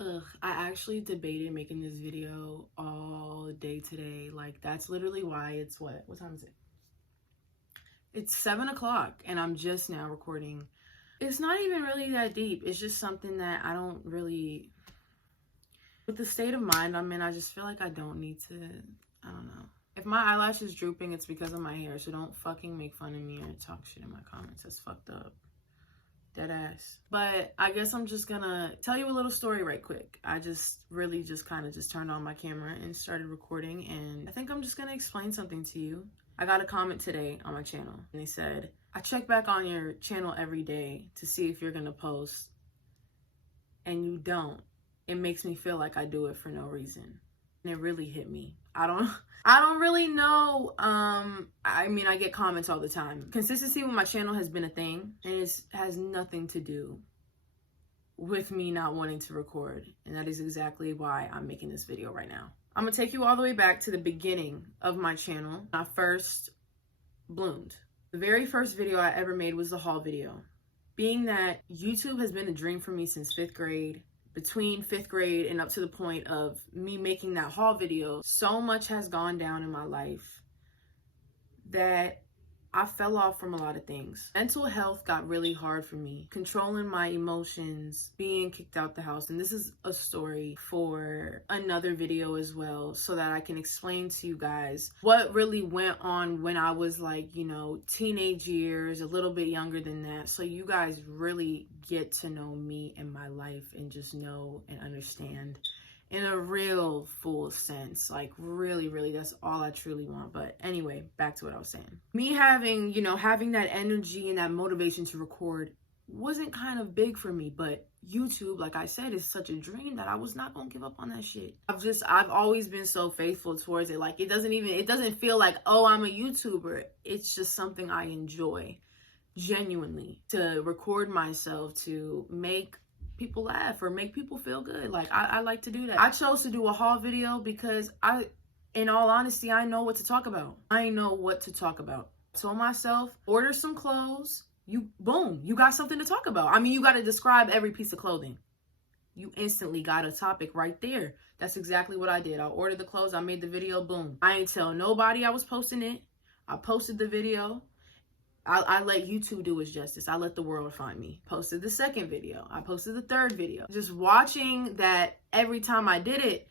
Ugh, I actually debated making this video all day today. Like, that's literally why it's what time is it? It's 7 o'clock and I'm just now recording. It's not even really that deep. It's just something that I don't really, with the state of mind I'm in, I just feel like I don't need to, I don't know. If my eyelash is drooping, it's because of my hair. So don't fucking make fun of me or talk shit in my comments. That's fucked up. Dead ass. But I guess I'm just gonna tell you a little story right quick. I just really just kind of just turned on my camera and started recording, and I think I'm just gonna explain something to you. I got a comment today on my channel and they said, I check back on your channel every day to see if you're gonna post, and you don't. It makes me feel like I do it for no reason. And it really hit me. I don't really know. I mean, I get comments all the time. Consistency with my channel has been a thing, and it has nothing to do with me not wanting to record. And that is exactly why I'm making this video right now. I'm gonna take you all the way back to the beginning of my channel. When I first bloomed. The very first video I ever made was the haul video. Being that YouTube has been a dream for me since 5th grade, between 5th grade and up to the point of me making that haul video, so much has gone down in my life that I fell off from a lot of things. Mental health got really hard for me. Controlling my emotions, being kicked out the house. And this is a story for another video as well, so that I can explain to you guys what really went on when I was like, you know, teenage years, a little bit younger than that. So you guys really get to know me and my life and just know and understand in a real full sense. Like really, that's all I truly want. But anyway, back to what I was saying. Me having, you know, having that energy and that motivation to record wasn't kind of big for me, but YouTube, like I said, is such a dream that I was not gonna give up on that shit. I've always been so faithful towards it. Like it doesn't feel like, oh, I'm a YouTuber. It's just something I enjoy genuinely, to record myself, to make people laugh or make people feel good. Like I like to do that. I chose to do a haul video because in all honesty, I know what to talk about. I know what to talk about. I told myself, order some clothes. Boom, you got something to talk about. I mean, you got to describe every piece of clothing. You instantly got a topic right there. That's exactly what I did. I ordered the clothes. I made the video. Boom. I ain't tell nobody I was posting it. I posted the video. I let YouTube do its justice. I let the world find me. Posted the second video. I posted the third video. Just watching that every time I did it,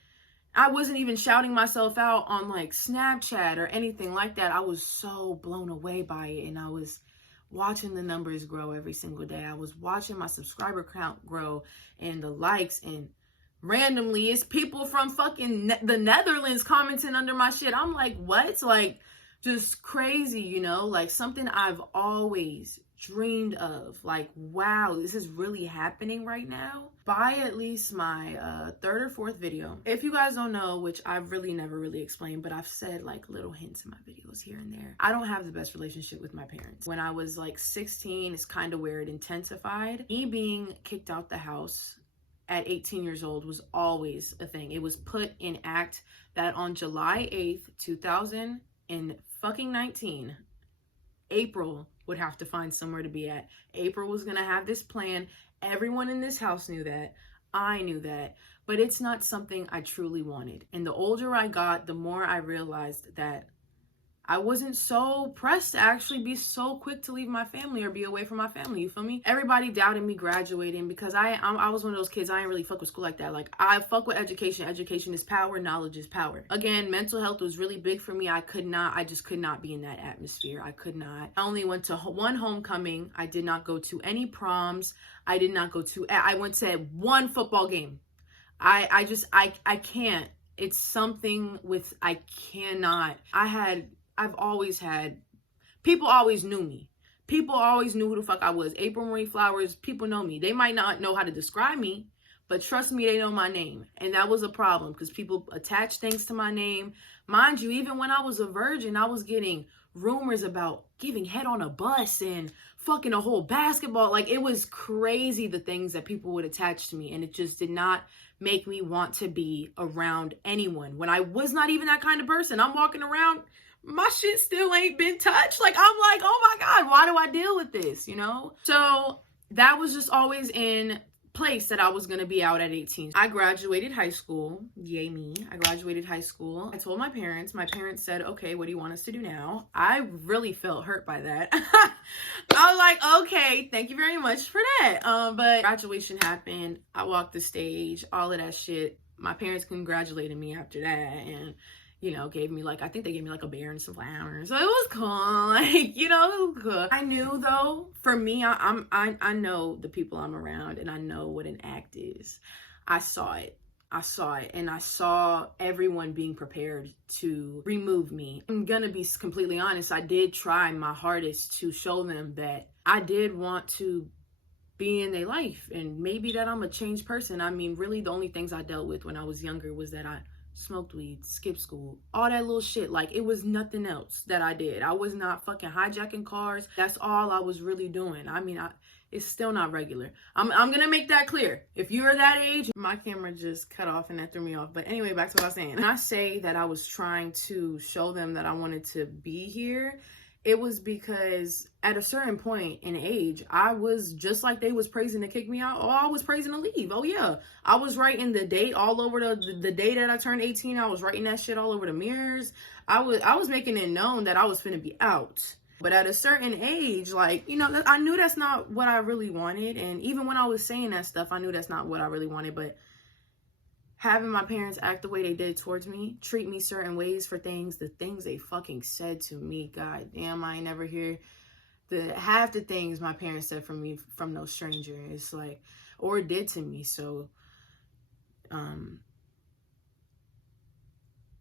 I wasn't even shouting myself out on like Snapchat or anything like that. I was so blown away by it, and I was watching the numbers grow every single day. I was watching my subscriber count grow and the likes, and randomly it's people from fucking the Netherlands commenting under my shit. I'm like, what? Like, just crazy, you know, like something I've always dreamed of. Like, wow, this is really happening right now. By at least my third or fourth video. If you guys don't know, which I've really never really explained, but I've said like little hints in my videos here and there, I don't have the best relationship with my parents. When I was like 16 is kind of where it intensified. Me being kicked out the house at 18 years old was always a thing. It was put in act that on July 8th, 2019, April would have to find somewhere to be at. April was gonna have this plan. Everyone in this house knew that. I knew that. But it's not something I truly wanted. And the older I got, the more I realized that I wasn't so pressed to actually be so quick to leave my family or be away from my family. You feel me? Everybody doubted me graduating because I was one of those kids. I ain't really fuck with school like that. Like, I fuck with education. Education is power. Knowledge is power. Again, mental health was really big for me. I just could not be in that atmosphere. I could not. I only went to one homecoming. I did not go to any proms. I went to one football game. I can't. It's something with, I cannot. I've always had, people always knew me. People always knew who the fuck I was. April Marie Flowers, people know me. They might not know how to describe me, but trust me, they know my name. And that was a problem because people attach things to my name. Mind you, even when I was a virgin, I was getting rumors about giving head on a bus and fucking a whole basketball. Like, it was crazy the things that people would attach to me. And it just did not make me want to be around anyone. When I was not even that kind of person, I'm walking around, my shit still ain't been touched. Like, I'm like, oh my God, why do I deal with this, you know? So that was just always in place that I was going to be out at 18. I graduated high school. Yay me. I graduated high school. I told my parents. My parents said, okay, what do you want us to do now? I really felt hurt by that. I was like, okay, thank you very much for that. But graduation happened. I walked the stage, all of that shit. My parents congratulated me after that, and you know, gave me like, I think they gave me like a bear and some flowers. So it was cool. Like, you know, it was cool. I knew though, for me, I know the people I'm around, and I know what an act is. I saw it. And I saw everyone being prepared to remove me. I'm gonna be completely honest. I did try my hardest to show them that I did want to be in their life, and maybe that I'm a changed person. I mean, really the only things I dealt with when I was younger was that I smoked weed, skipped school, all that little shit. Like, it was nothing else that I did. I was not fucking hijacking cars. That's all I was really doing. I mean, it's still not regular. I'm gonna make that clear. If you're that age, my camera just cut off and that threw me off. But anyway, back to what I was saying. When I say that I was trying to show them that I wanted to be here, it was because at a certain point in age, I was just like they was praising to kick me out. Oh, I was praising to leave. Oh yeah. I was writing the date all over the day that I turned 18. I was writing that shit all over the mirrors. I was making it known that I was finna be out. But at a certain age, like, you know, I knew that's not what I really wanted. And even when I was saying that stuff, I knew that's not what I really wanted. But having my parents act the way they did towards me, treat me certain ways for things, the things they fucking said to me, god damn, I ain't never hear half the things my parents said from me from no stranger. It's like, or did to me. So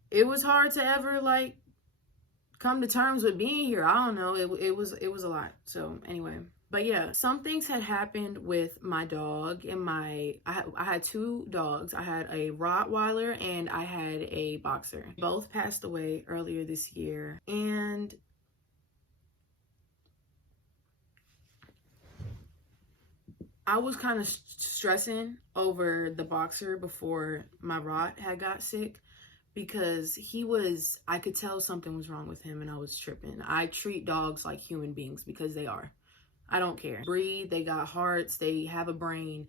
it was hard to ever like come to terms with being here. I don't know, it was a lot. So anyway, but yeah, some things had happened with my dog and I had two dogs. I had a Rottweiler and I had a boxer. Both passed away earlier this year. And I was kind of stressing over the boxer before my Rott had got sick, because I could tell something was wrong with him and I was tripping. I treat dogs like human beings because they are. I don't care. Breathe, they got hearts, they have a brain.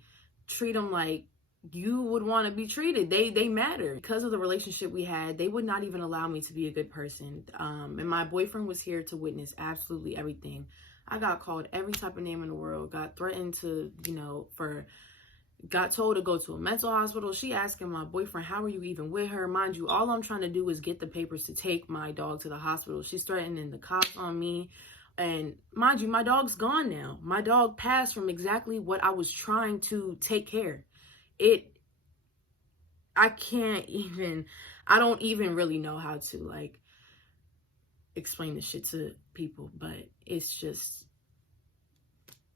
Treat them like you would want to be treated. They matter. Because of the relationship we had, they would not even allow me to be a good person. And my boyfriend was here to witness absolutely everything. I got called every type of name in the world, got threatened to, you know, got told to go to a mental hospital. She asking my boyfriend, how are you even with her? Mind you, all I'm trying to do is get the papers to take my dog to the hospital. She's threatening the cops on me. And mind you, my dog's gone now. My dog passed from exactly what I was trying to take care. I don't even really know how to like explain this shit to people, but it's just,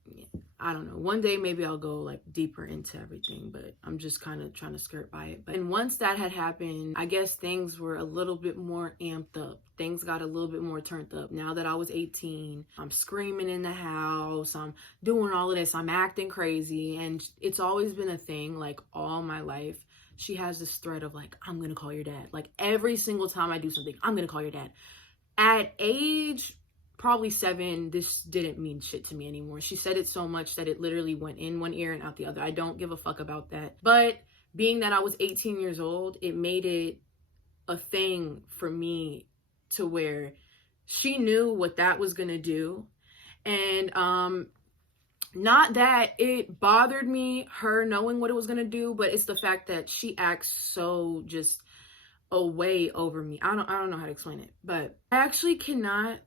yeah, I don't know. One day maybe I'll go like deeper into everything, but I'm just kind of trying to skirt by it. And once that had happened, I guess things were a little bit more amped up. Things got a little bit more turned up. Now that I was 18, I'm screaming in the house, I'm doing all of this, I'm acting crazy. And it's always been a thing, like all my life. She has this thread of like, I'm gonna call your dad. Like every single time I do something, I'm gonna call your dad. At age probably 7, this didn't mean shit to me anymore. She said it so much that it literally went in one ear and out the other. I don't give a fuck about that. But being that I was 18 years old, it made it a thing for me to where she knew what that was gonna do. And not that it bothered me, her knowing what it was gonna do, but it's the fact that she acts so just away over me. I don't know how to explain it, but I actually cannot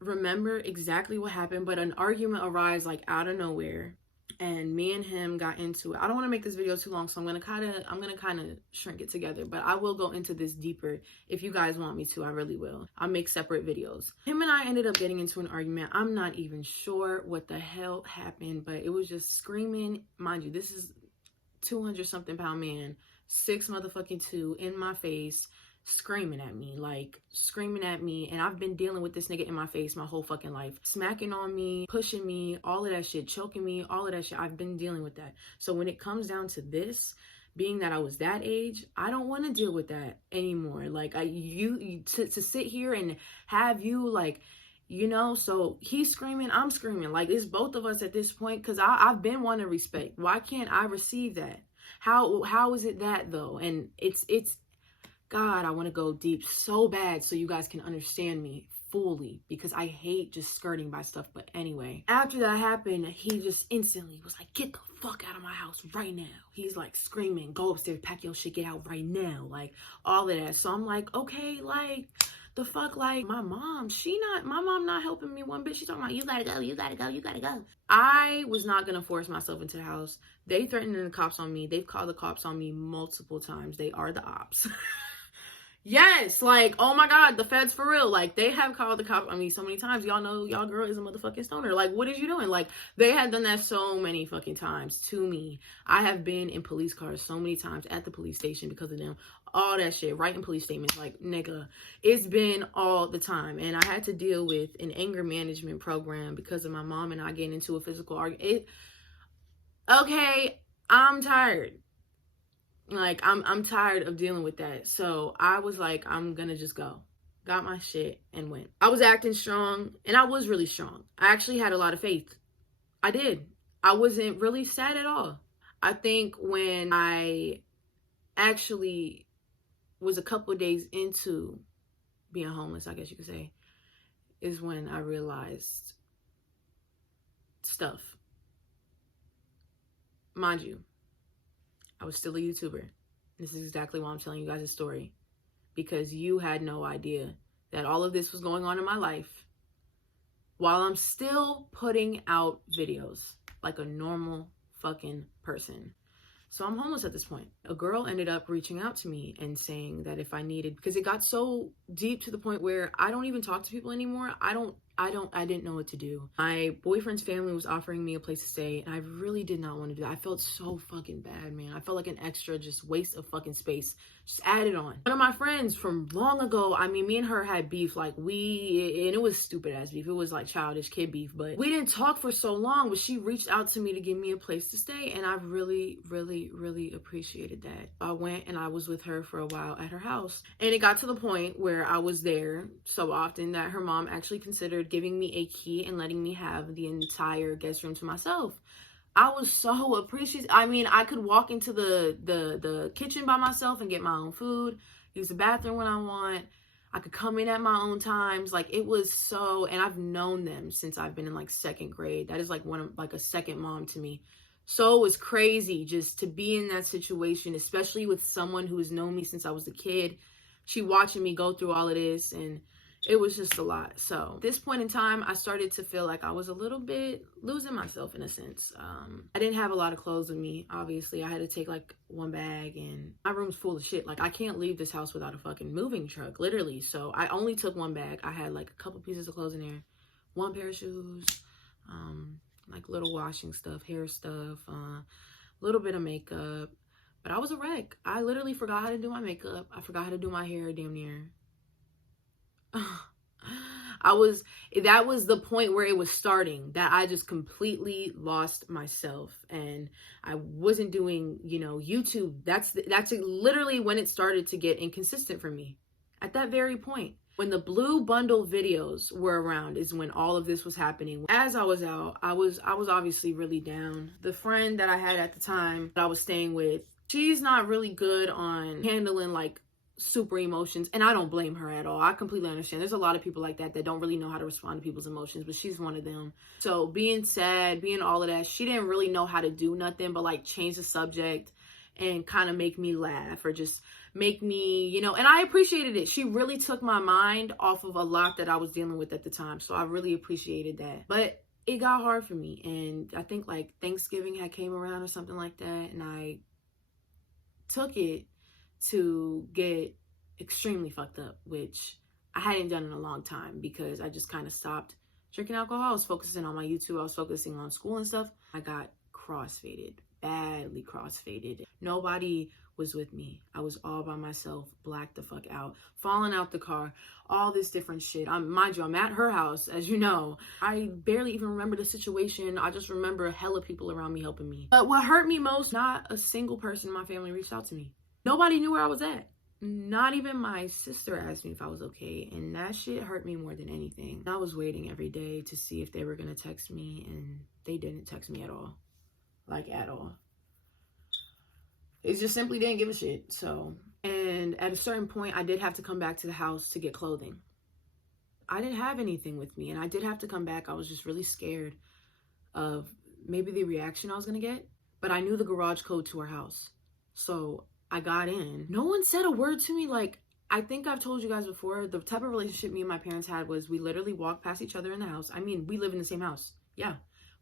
remember exactly what happened, but an argument arose like out of nowhere, and me and him got into it. I don't want to make this video too long, so I'm gonna kind of shrink it together, but I will go into this deeper if you guys want me to. I really will. I'll make separate videos. Him and I ended up getting into an argument. I'm not even sure what the hell happened, but it was just screaming. Mind you, this is 200 something pound man, 6 motherfucking 2 in my face, screaming at me, and I've been dealing with this nigga in my face my whole fucking life, smacking on me, pushing me, all of that shit, choking me, all of that shit. I've been dealing with that. So when it comes down to this, being that I was that age, I don't want to deal with that anymore. Like to sit here and have you like you know? So he's screaming, I'm screaming. Like, it's both of us at this point, because I've been wanting respect. Why can't I receive that? How is it that, though? And it's God, I want to go deep so bad so you guys can understand me fully, because I hate just skirting by stuff. But anyway, after that happened, he just instantly was like, get the fuck out of my house right now. He's like screaming, go upstairs, pack your shit, get out right now. Like, all of that. So I'm like, okay, like, the fuck, like, my mom not helping me one bit. She's talking about, you gotta go, you gotta go, you gotta go. I was not gonna force myself into the house. They threatened the cops on me. They've called the cops on me multiple times. They are the ops. Yes, like, oh my God, the feds for real. Like, they have called the cops on me so many times. Y'all know y'all girl is a motherfucking stoner. Like, what is you doing? Like, they have done that so many fucking times to me. I have been in police cars so many times at the police station because of them. All that shit, writing police statements, like, nigga, it's been all the time. And I had to deal with an anger management program because of my mom and I getting into a physical argument. Okay, I'm tired. Like, I'm tired of dealing with that. So I was like, I'm gonna just go. Got my shit and went. I was acting strong, and I was really strong. I actually had a lot of faith. I did. I wasn't really sad at all. I think when I actually was a couple of days into being homeless, I guess you could say, is when I realized stuff. Mind you, I was still a YouTuber. This is exactly why I'm telling you guys this story. Because you had no idea that all of this was going on in my life while I'm still putting out videos like a normal fucking person. So I'm homeless at this point. A girl ended up reaching out to me and saying that if I needed, because it got so deep to the point where I don't even talk to people anymore. I didn't know what to do. My boyfriend's family was offering me a place to stay, and I really did not want to do that. I felt so fucking bad, man. I felt like an extra just waste of fucking space. Just added on. One of my friends from long ago, I mean, me and her had beef, like and it was stupid ass beef. It was like childish kid beef, but we didn't talk for so long, but she reached out to me to give me a place to stay, and I really, really, really appreciated that. I went and I was with her for a while at her house, and it got to the point where I was there so often that her mom actually considered giving me a key and letting me have the entire guest room to myself. I was so appreciative. I mean, I could walk into the kitchen by myself and get my own food, use the bathroom when I want. I could come in at my own times. Like, it was so, and I've known them since I've been in like second grade. That is like like a second mom to me. So it was crazy just to be in that situation, especially with someone who has known me since I was a kid. She watching me go through all of this, and it was just a lot. So at this point in time, I started to feel like I was a little bit losing myself in a sense. I didn't have a lot of clothes with me. Obviously, I had to take like one bag, and my room's full of shit. Like, I can't leave this house without a fucking moving truck, literally. So I only took one bag. I had like a couple pieces of clothes in there, one pair of shoes, like little washing stuff, hair stuff, a little bit of makeup. But I was a wreck. I literally forgot how to do my makeup. I forgot how to do my hair damn near. That was the point where it was starting, that I just completely lost myself, and I wasn't doing, YouTube. That's literally when it started to get inconsistent for me. At that very point, when the Blue Bundle videos were around, is when all of this was happening. As I was out, I was obviously really down. The friend that I had at the time that I was staying with, she's not really good on handling like super emotions, and I don't blame her at all. I completely understand. There's a lot of people like that don't really know how to respond to people's emotions, but she's one of them. So being sad, being all of that, she didn't really know how to do nothing but like change the subject and kind of make me laugh, or just make me, and I appreciated it. She really took my mind off of a lot that I was dealing with at the time. So I really appreciated that. But it got hard for me, and I think like Thanksgiving had came around or something like that, and I took it to get extremely fucked up, which I hadn't done in a long time because I just kind of stopped drinking alcohol. I was focusing on my YouTube. I was focusing on school and stuff. I got crossfaded, badly crossfaded. Nobody was with me. I was all by myself, blacked the fuck out, falling out the car, all this different shit. Mind you, I'm at her house, as you know. I barely even remember the situation. I just remember hella people around me helping me. But what hurt me most, not a single person in my family reached out to me. Nobody knew where I was at. not even my sister asked me if I was okay, and that shit hurt me more than anything. I was waiting every day to see if they were gonna text me, and they didn't text me at all. Like, at all. It just simply didn't give a shit. So, and at a certain point, I did have to come back to the house to get clothing. I didn't have anything with me, and I did have to come back. I was just really scared of maybe the reaction I was gonna get, but I knew the garage code to our house. So I got in. No one said a word to me. Like, I think I've told you guys before, the type of relationship me and my parents had was we literally walked past each other in the house. I mean, we live in the same house. Yeah.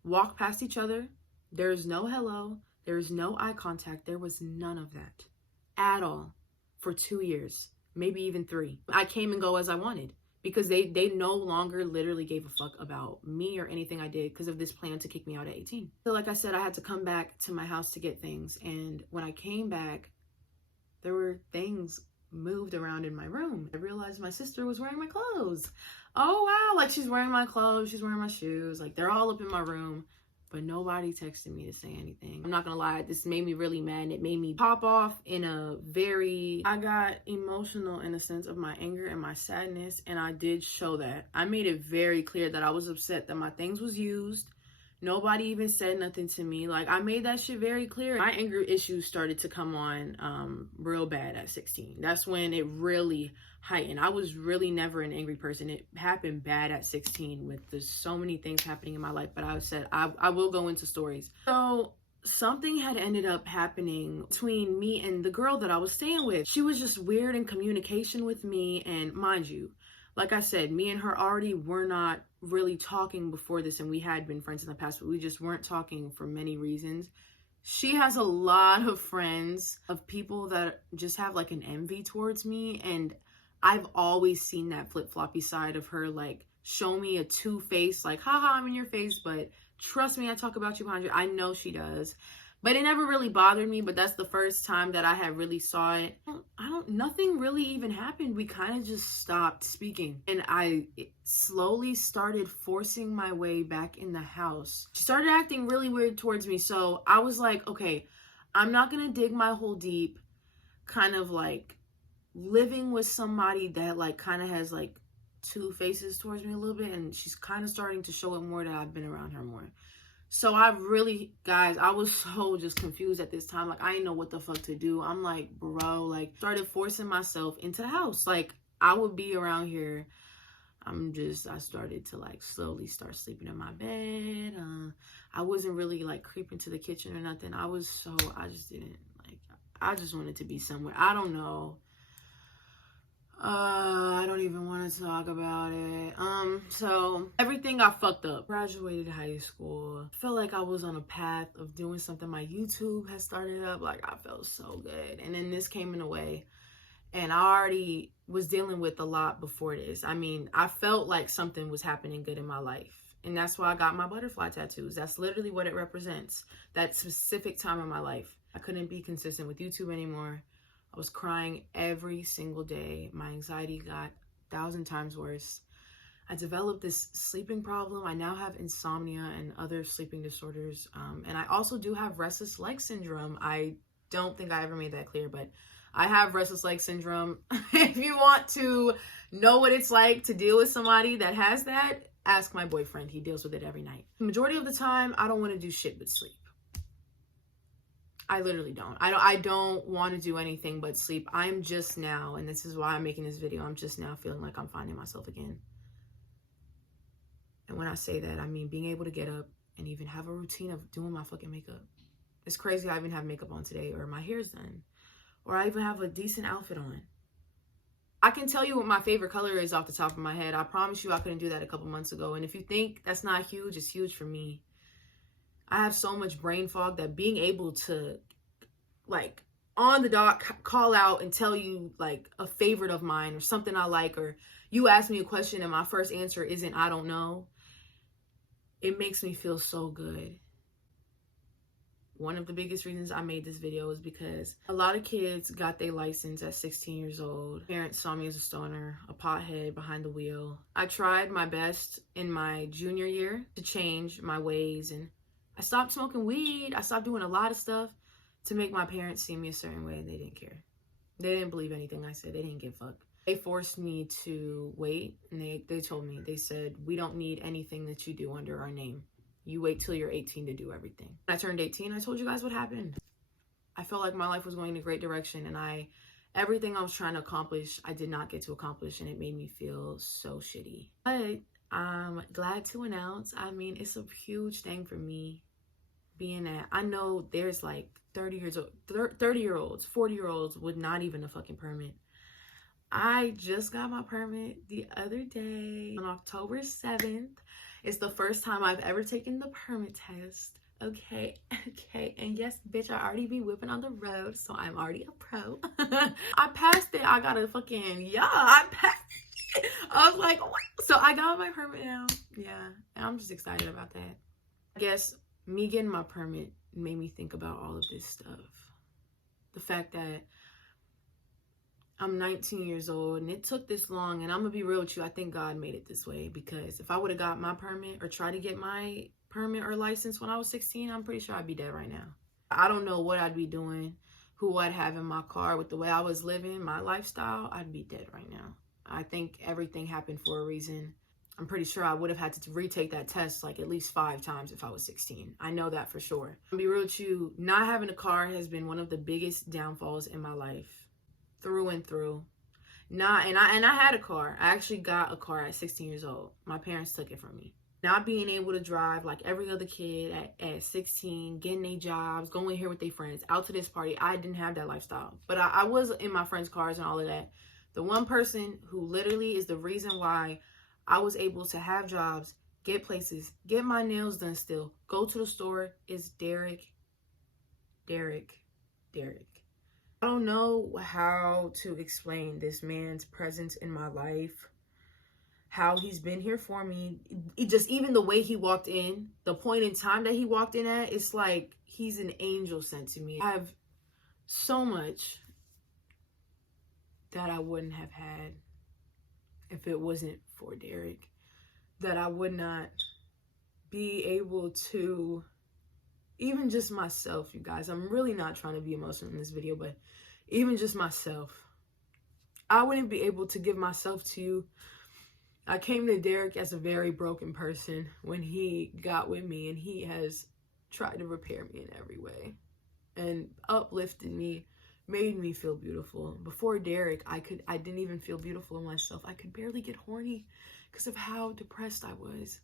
Walk past each other. There's no hello. There's no eye contact. There was none of that at all for 2 years, maybe even 3. I came and go as I wanted because they no longer literally gave a fuck about me or anything I did because of this plan to kick me out at 18. So like I said, I had to come back to my house to get things. And when I came back, there were things moved around in my room. I realized my sister was wearing my clothes. Oh, wow. Like, she's wearing my clothes. She's wearing my shoes. Like, they're all up in my room. But nobody texted me to say anything. I'm not gonna lie, this made me really mad. And it made me pop off in a very... I got emotional in a sense of my anger and my sadness. And I did show that. I made it very clear that I was upset that my things was used. Nobody even said nothing to me. Like, I made that shit very clear. My anger issues started to come on real bad at 16. That's when it really heightened. I was really never an angry person. It happened bad at 16 with so many things happening in my life. But I said, I will go into stories. So something had ended up happening between me and the girl that I was staying with. She was just weird in communication with me. And mind you, like I said, me and her already were not really talking before this, and we had been friends in the past, but we just weren't talking for many reasons. She has a lot of friends of people that just have like an envy towards me, and I've always seen that flip-floppy side of her, like show me a two-face, like haha, I'm in your face, but trust me, I talk about you behind you. I know she does. But it never really bothered me, but that's the first time that I had really saw it. Nothing really even happened. We kind of just stopped speaking. And I slowly started forcing my way back in the house. She started acting really weird towards me. So I was like, okay, I'm not going to dig my hole deep, kind of like living with somebody that like kind of has like two faces towards me a little bit. And she's kind of starting to show it more that I've been around her more. So I really, guys, I was so just confused at this time. Like, I didn't know what the fuck to do. I'm like, bro, like, started forcing myself into the house. Like, I would be around here. I started to, like, slowly start sleeping in my bed. I wasn't really, like, creeping to the kitchen or nothing. I just didn't, like, I just wanted to be somewhere. I don't know. I don't even want to talk about it. So everything got fucked up. Graduated high school. Felt like I was on a path of doing something. My YouTube has started up. Like, I felt so good. And then this came in the way. And I already was dealing with a lot before this. I mean, I felt like something was happening good in my life. And that's why I got my butterfly tattoos. That's literally what it represents. That specific time in my life. I couldn't be consistent with YouTube anymore. I was crying every single day. My anxiety got 1,000 times worse. I developed this sleeping problem. I now have insomnia and other sleeping disorders. And I also do have restless leg syndrome. I don't think I ever made that clear, but I have restless leg syndrome. If you want to know what it's like to deal with somebody that has that, ask my boyfriend. He deals with it every night. The majority of the time, I don't want to do shit but sleep. I literally don't. I don't want to do anything but sleep. I'm just now, and this is why I'm making this video, I'm just now feeling like I'm finding myself again. And when I say that, I mean being able to get up and even have a routine of doing my fucking makeup. It's crazy I even have makeup on today, or my hair's done, or I even have a decent outfit on. I can tell you what my favorite color is off the top of my head. I promise you I couldn't do that a couple months ago. And if you think that's not huge, it's huge for me. I have so much brain fog that being able to, like, on the dot, call out and tell you, like, a favorite of mine or something I like, or you ask me a question and my first answer isn't, I don't know, it makes me feel so good. One of the biggest reasons I made this video is because a lot of kids got their license at 16 years old. Parents saw me as a stoner, a pothead behind the wheel. I tried my best in my junior year to change my ways, and I stopped smoking weed. I stopped doing a lot of stuff to make my parents see me a certain way, and they didn't care. They didn't believe anything I said. They didn't give a fuck. They forced me to wait, and they told me, they said, we don't need anything that you do under our name. You wait till you're 18 to do everything. When I turned 18, I told you guys what happened. I felt like my life was going in a great direction, and everything I was trying to accomplish, I did not get to accomplish, and it made me feel so shitty. But I'm glad to announce, I mean, it's a huge thing for me being that I know there's like 30-year-olds, 40-year-olds with not even a fucking permit. I just got my permit the other day on October 7th. It's the first time I've ever taken the permit test. Okay. And yes, bitch, I already be whipping on the road, so I'm already a pro. I passed it. I got a fucking, I passed it. I was like, what? So I got my permit now. Yeah, and I'm just excited about that. I guess me getting my permit made me think about all of this stuff. The fact that I'm 19 years old and it took this long, and I'm gonna be real with you, I think God made it this way, because if I would have got my permit or tried to get my permit or license when I was 16, I'm pretty sure I'd be dead right now. I don't know what I'd be doing, who I'd have in my car. With the way I was living, my lifestyle, I'd be dead right now. I think everything happened for a reason. I'm pretty sure I would have had to retake that test like at least 5 times if I was 16. I know that for sure. I'll be real with you, not having a car has been one of the biggest downfalls in my life, through and through. And I had a car. I actually got a car at 16 years old. My parents took it from me. Not being able to drive like every other kid at 16, getting their jobs, going here with their friends, out to this party. I didn't have that lifestyle. But I was in my friends' cars and all of that. The one person who literally is the reason why I was able to have jobs, get places, get my nails done still, go to the store, is Derek. I don't know how to explain this man's presence in my life, how he's been here for me. Even the way he walked in, the point in time that he walked in at, it's like he's an angel sent to me. I have so much that I wouldn't have had if it wasn't for Derek, that I would not be able to, even just myself, you guys. I'm really not trying to be emotional in this video, but even just myself, I wouldn't be able to give myself to you. I came to Derek as a very broken person when he got with me, and he has tried to repair me in every way and uplifted me, made me feel beautiful. Before Derek, I didn't even feel beautiful in myself. I could barely get horny because of how depressed I was.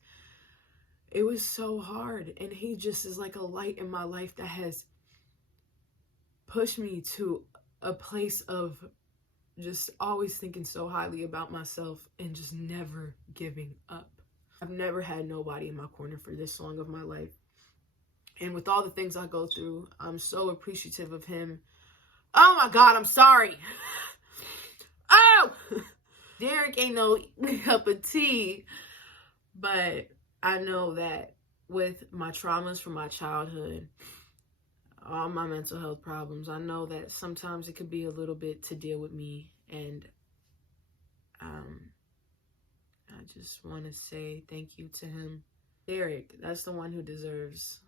It was so hard, and he just is like a light in my life that has pushed me to a place of just always thinking so highly about myself and just never giving up. I've never had nobody in my corner for this long of my life. And with all the things I go through, I'm so appreciative of him. Oh my God, I'm sorry. Oh! Derek ain't no cup of tea. But I know that with my traumas from my childhood, all my mental health problems, I know that sometimes it could be a little bit to deal with me. And I just want to say thank you to him. Derek, that's the one who deserves,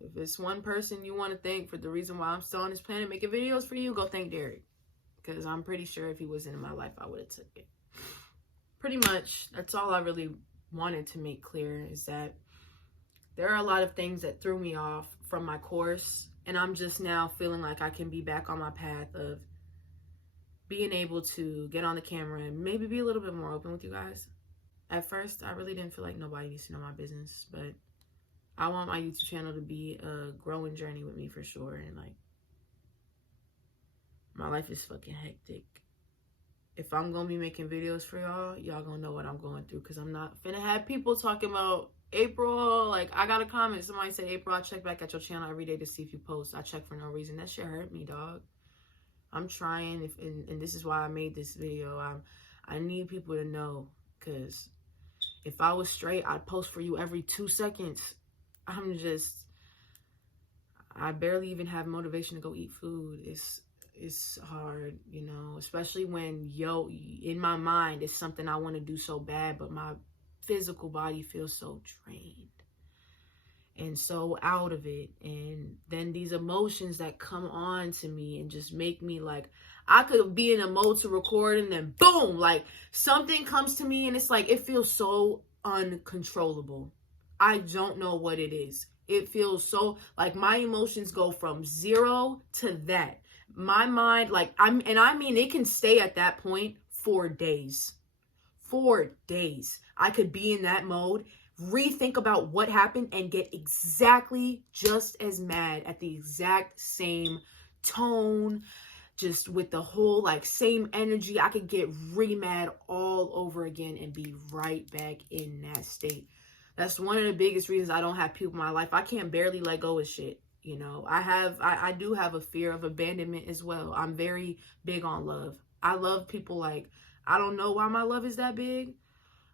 if it's one person you want to thank for the reason why I'm still on this planet making videos for you, go thank Derek. Because I'm pretty sure if he was in my life, I would have took it. Pretty much, that's all I really wanted to make clear, is that there are a lot of things that threw me off from my course, and I'm just now feeling like I can be back on my path of being able to get on the camera and maybe be a little bit more open with you guys. At first, I really didn't feel like nobody needs to know my business, but I want my YouTube channel to be a growing journey with me for sure. And like, my life is fucking hectic. If I'm gonna be making videos for y'all gonna know what I'm going through, because I'm not finna have people talking about April. Like, I got a comment, somebody said, April, I check back at your channel every day to see if you post. I check for no reason. That shit hurt me, dog. I'm trying, and this is why I made this video. I need people to know, because if I was straight, I'd post for you every 2 seconds. I barely even have motivation to go eat food. It's hard, especially when, in my mind, it's something I want to do so bad, but my physical body feels so drained. and so out of it. And then these emotions that come on to me and just make me like, I could be in a mode to record and then boom, like something comes to me and it's like, it feels so uncontrollable. I don't know what it is. It feels so like my emotions go from 0 to that. My mind, like I mean, it can stay at that point for days. 4 days. I could be in that mode, rethink about what happened, and get exactly just as mad at the exact same tone, just with the whole like same energy. I could get re-mad all over again and be right back in that state. That's one of the biggest reasons I don't have people in my life. I can't barely let go of shit. You know, I do have a fear of abandonment as well. I'm very big on love. I love people. Like, I don't know why my love is that big.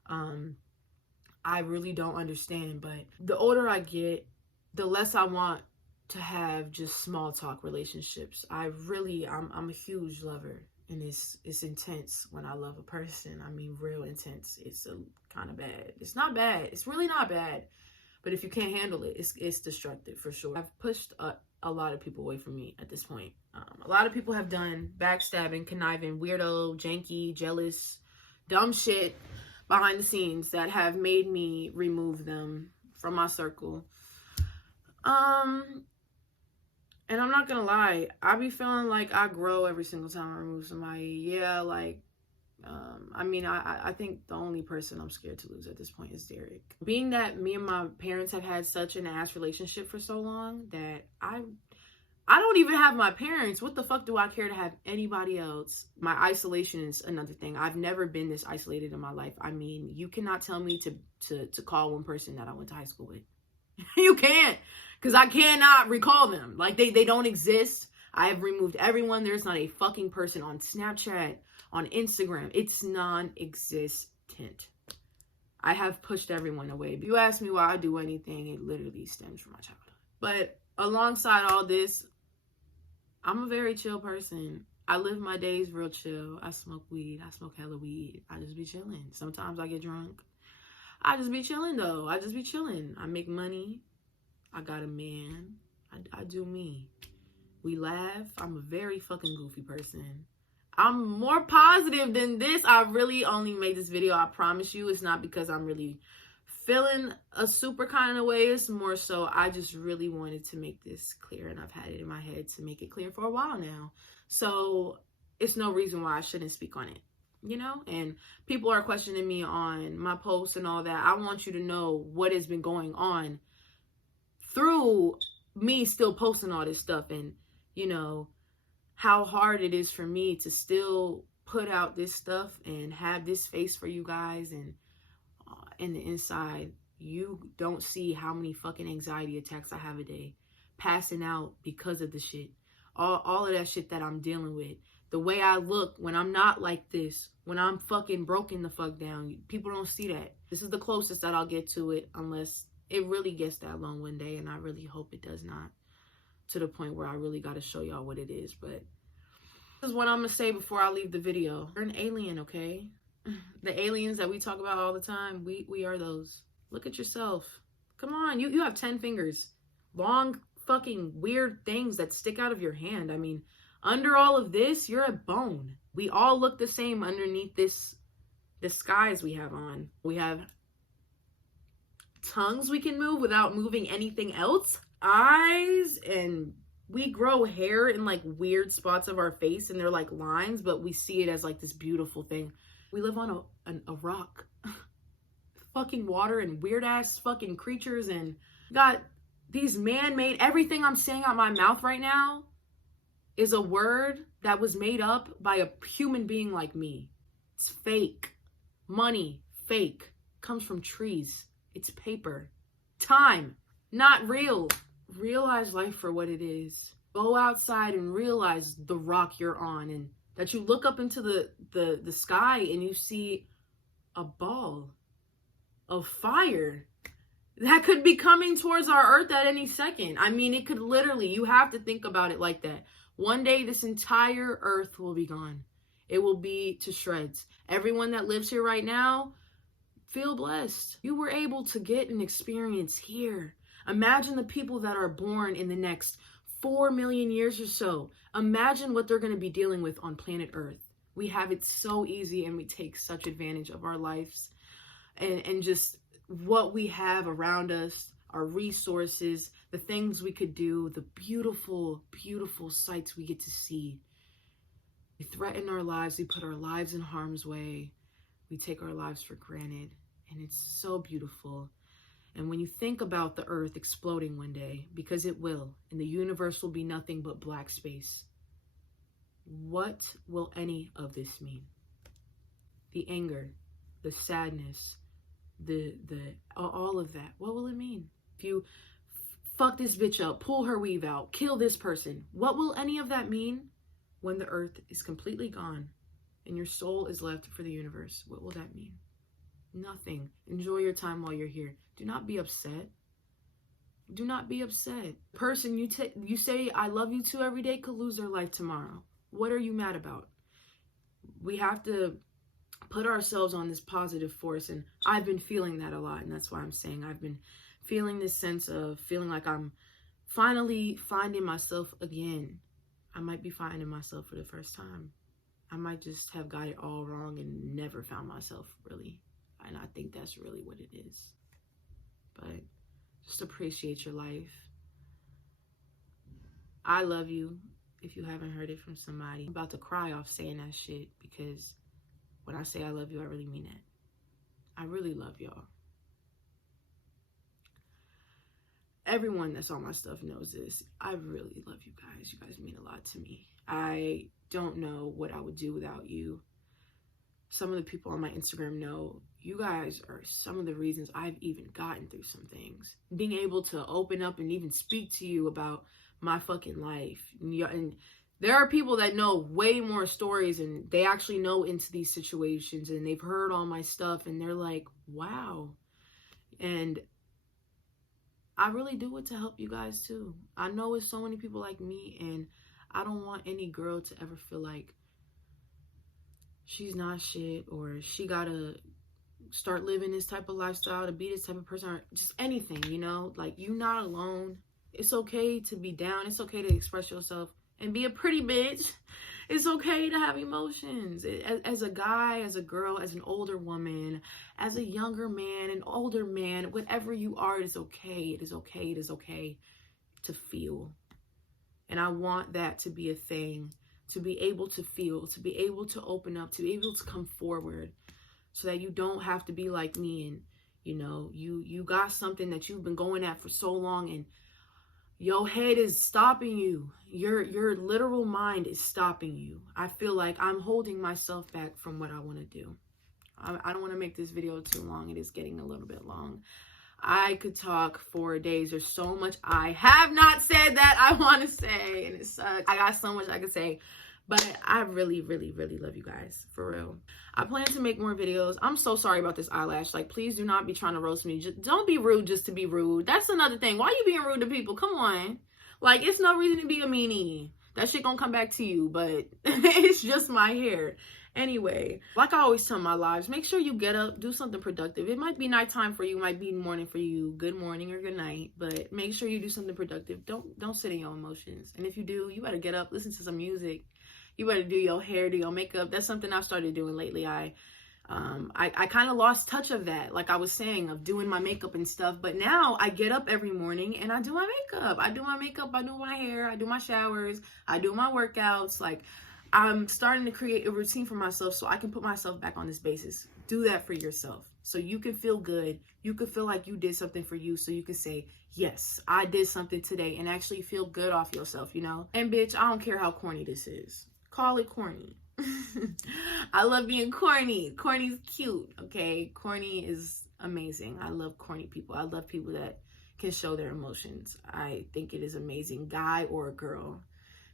I really don't understand, but the older I get, the less I want to have just small talk relationships. I'm a huge lover, and it's intense when I love a person. I mean, real intense. It's kind of bad. It's not bad. It's really not bad. But if you can't handle it, it's destructive for sure. I've pushed a lot of people away from me at this point. A lot of people have done backstabbing, conniving, weirdo, janky, jealous, dumb shit behind the scenes that have made me remove them from my circle. And I'm not gonna lie, I be feeling like I grow every single time I remove somebody. Yeah, like, I mean, I think the only person I'm scared to lose at this point is Derek. Being that me and my parents have had such an ass relationship for so long that I don't even have my parents. What the fuck do I care to have anybody else? My isolation is another thing. I've never been this isolated in my life. I mean, you cannot tell me to call one person that I went to high school with. You can't, because I cannot recall them. Like, they don't exist. I have removed everyone. There's not a fucking person on Snapchat, on Instagram. It's non-existent. I have pushed everyone away. If you ask me why I do anything, it literally stems from my childhood. But alongside all this, I'm a very chill person. I live my days real chill. I smoke weed. I smoke hella weed. I just be chilling. Sometimes I get drunk. I just be chilling though. I just be chilling. I make money. I got a man. I do me. We laugh. I'm a very fucking goofy person. I'm more positive than this. I really only made this video, I promise you. It's not because I'm really feeling a super kind of way. It's more so I just really wanted to make this clear, and I've had it in my head to make it clear for a while now. So it's no reason why I shouldn't speak on it, you know? And people are questioning me on my posts and all that. I want you to know what has been going on through me still posting all this stuff, and, you know, how hard it is for me to still put out this stuff and have this face for you guys. And in the inside, you don't see how many fucking anxiety attacks I have a day, passing out because of the shit, all of that shit that I'm dealing with, the way I look when I'm not like this, when I'm fucking broken the fuck down. People don't see that. This is the closest that I'll get to it, unless it really gets that long one day, and I really hope it does not, to the point where I really got to show y'all what it is. But this is what I'm gonna say before I leave the video. You're an alien, okay? The aliens that we talk about all the time, we are those. Look at yourself. Come on, you have 10 fingers. Long fucking weird things that stick out of your hand. I mean, under all of this, you're a bone. We all look the same underneath this disguise we have on. We have tongues we can move without moving anything else. Eyes, and we grow hair in like weird spots of our face, and they're like lines, but we see it as like this beautiful thing. We live on a rock. Fucking water and weird ass fucking creatures, and got these man-made, everything I'm saying out my mouth right now is a word that was made up by a human being like me. It's fake. Money, fake. Comes from trees. It's paper. Time, not real. Realize life for what it is. Go outside and realize the rock you're on, and that you look up into the sky and you see a ball of fire that could be coming towards our earth at any second. I mean, it could literally, you have to think about it like that. One day, this entire earth will be gone. It will be to shreds. Everyone that lives here right now, feel blessed. You were able to get an experience here. Imagine the people that are born in the next 4 million years or so. Imagine what they're going to be dealing with on planet Earth. We have it so easy, and we take such advantage of our lives and just what we have around us, our resources, the things we could do, the beautiful, beautiful sights we get to see. We threaten our lives. We put our lives in harm's way. We take our lives for granted. And it's so beautiful. And when you think about the earth exploding one day, because it will, and the universe will be nothing but black space, what will any of this mean? The anger, the sadness, the all of that. What will it mean? If you fuck this bitch up, pull her weave out, kill this person, what will any of that mean when the earth is completely gone and your soul is left for the universe? What will that mean? Nothing. Enjoy your time while you're here. Do not be upset. Do not be upset. The person you say I love you to every day could lose their life tomorrow. What are you mad about? We have to put ourselves on this positive force, and I've been feeling that a lot, and that's why I'm saying I've been feeling this sense of feeling like I'm finally finding myself again. I might be finding myself for the first time. I might just have got it all wrong and never found myself really. And I think that's really what it is. But just appreciate your life. I love you, if you haven't heard it from somebody. I'm about to cry off saying that shit, because when I say I love you, I really mean it. I really love y'all. Everyone that's on my stuff knows this. I really love you guys. You guys mean a lot to me. I don't know what I would do without you. Some of the people on my Instagram know you guys are some of the reasons I've even gotten through some things. Being able to open up and even speak to you about my fucking life. And there are people that know way more stories, and they actually know into these situations, and they've heard all my stuff, and they're like, wow. And I really do it to help you guys too. I know it's so many people like me, and I don't want any girl to ever feel like she's not shit, or she gotta start living this type of lifestyle to be this type of person, or just anything, you know? Like, you're not alone. It's okay to be down. It's okay to express yourself and be a pretty bitch. It's okay to have emotions. As a guy, as a girl, as an older woman, as a younger man, an older man, whatever you are, it is okay. It is okay. It is okay to feel. And I want that to be a thing, to be able to feel, to be able to open up, to be able to come forward, so that you don't have to be like me, and you know, you got something that you've been going at for so long, and your head is stopping you. Your literal mind is stopping you. I feel like I'm holding myself back from what I want to do. I don't want to make this video too long. It is getting a little bit long. I could talk for days. There's so much I have not said that I want to say, and it sucks. I got so much I could say, but I really, really, really love you guys, for real. I plan to make more videos. I'm so sorry about this eyelash. Like, please do not be trying to roast me. Just don't be rude just to be rude. That's another thing. Why you being rude to people? Come on. Like, it's no reason to be a meanie. That shit gonna come back to you, but it's just my hair. Anyway, like I always tell my lives, make sure you get up, do something productive. It might be nighttime for you, might be morning for you, good morning or good night, but make sure you do something productive. Don't sit in your emotions. And if you do, you better get up, listen to some music. You better do your hair, do your makeup. That's something I've started doing lately. I kind of lost touch of that, like I was saying, of doing my makeup and stuff. But now I get up every morning and I do my makeup. I do my hair, I do my showers, I do my workouts. Like, I'm starting to create a routine for myself so I can put myself back on this basis. Do that for yourself so you can feel good. You can feel like you did something for you, so you can say, yes, I did something today, and actually feel good off yourself, you know? And bitch, I don't care how corny this is. Call it corny. I love being corny. Corny's cute, okay? Corny is amazing. I love corny people. I love people that can show their emotions. I think it is amazing, guy or girl.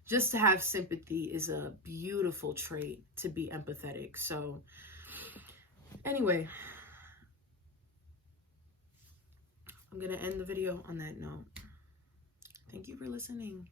Just to have sympathy is a beautiful trait, to be empathetic. So anyway, I'm going to end the video on that note. Thank you for listening.